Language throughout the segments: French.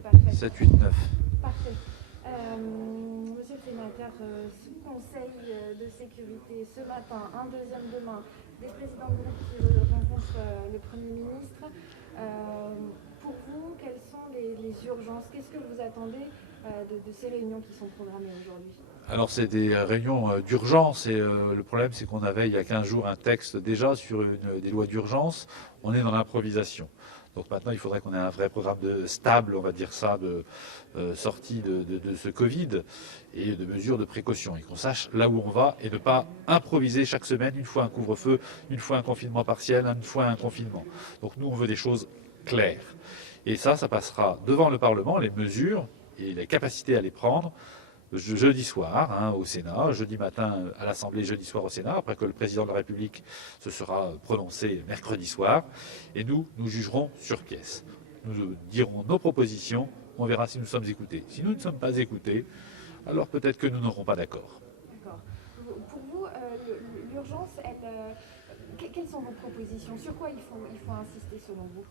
c'est parfait. 7, 8, 9. Parfait. Monsieur le sénateur, sous Conseil de sécurité ce matin, un deuxième demain, des présidents de groupe qui rencontrent le Premier ministre. Pour vous, quelles sont les urgences? Qu'est-ce que vous attendez de ces réunions qui sont programmées aujourd'hui? Alors c'est des réunions d'urgence et le problème c'est qu'on avait il y a 15 jours un texte déjà sur des lois d'urgence. On est dans l'improvisation. Donc maintenant il faudrait qu'on ait un vrai programme stable, on va dire ça, de sortie de ce Covid et de mesures de précaution. Et qu'on sache là où on va et ne pas improviser chaque semaine, une fois un couvre-feu, une fois un confinement partiel, une fois un confinement. Donc nous on veut des choses claires. Et ça passera devant le Parlement, les mesures et les capacités à les prendre, jeudi soir au Sénat, jeudi matin à l'Assemblée, jeudi soir au Sénat, après que le président de la République se sera prononcé mercredi soir. Et nous jugerons sur pièce. Nous dirons nos propositions, on verra si nous sommes écoutés. Si nous ne sommes pas écoutés, alors peut-être que nous n'aurons pas d'accord. D'accord. Pour vous, l'urgence, quelles sont vos propositions? Sur quoi il faut insister selon vous?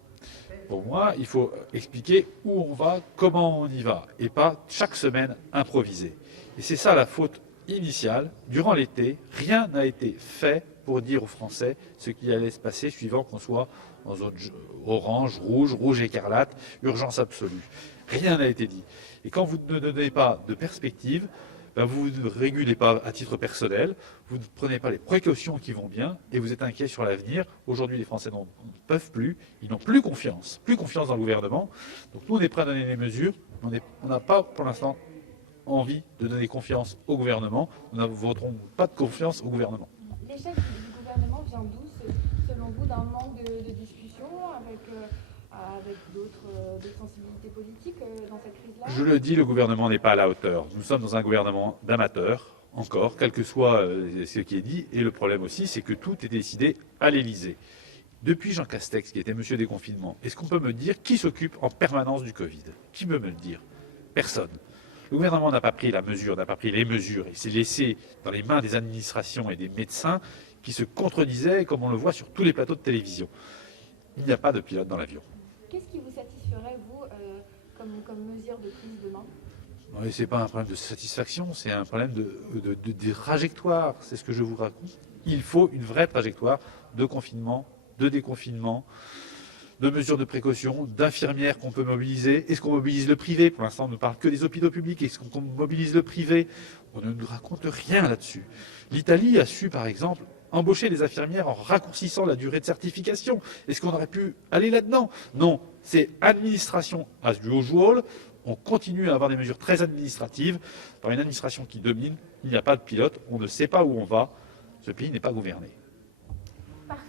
Pour moi, il faut expliquer où on va, comment on y va, et pas chaque semaine improviser. Et c'est ça la faute initiale. Durant l'été, rien n'a été fait pour dire aux Français ce qui allait se passer suivant qu'on soit en zone orange, rouge écarlate, urgence absolue. Rien n'a été dit. Et quand vous ne donnez pas de perspective, vous ne régulez pas à titre personnel, vous ne prenez pas les précautions qui vont bien et vous êtes inquiet sur l'avenir. Aujourd'hui, les Français n'en peuvent plus, ils n'ont plus confiance dans le gouvernement. Donc nous, on est prêts à donner des mesures, mais on n'a pas pour l'instant envie de donner confiance au gouvernement. Nous ne voterons pas de confiance au gouvernement. L'échec du gouvernement vient d'où, selon vous, d'un manque de discussion avec d'autres sensibilités politiques dans cette crise-là? Je le dis, le gouvernement n'est pas à la hauteur. Nous sommes dans un gouvernement d'amateurs, encore, quel que soit ce qui est dit. Et le problème aussi, c'est que tout est décidé à l'Élysée. Depuis Jean Castex, qui était monsieur déconfinement, est-ce qu'on peut me dire qui s'occupe en permanence du Covid? Qui peut me le dire? Personne. Le gouvernement n'a pas pris la mesure, n'a pas pris les mesures. Il s'est laissé dans les mains des administrations et des médecins qui se contredisaient, comme on le voit sur tous les plateaux de télévision. Il n'y a pas de pilote dans l'avion. Qu'est-ce qui vous satisferait, vous, comme mesure de prise demain? Ce n'est pas un problème de satisfaction, c'est un problème de trajectoire. C'est ce que je vous raconte. Il faut une vraie trajectoire de confinement, de déconfinement, de mesures de précaution, d'infirmières qu'on peut mobiliser. Est-ce qu'on mobilise le privé? Pour l'instant, on ne parle que des hôpitaux publics. Est-ce qu'on mobilise le privé? On ne nous raconte rien là-dessus. L'Italie a su, par exemple, embaucher des infirmières en raccourcissant la durée de certification. Est-ce qu'on aurait pu aller là-dedans? Non, c'est administration as usual. On continue à avoir des mesures très administratives par une administration qui domine. Il n'y a pas de pilote, on ne sait pas où on va. Ce pays n'est pas gouverné. Parfait.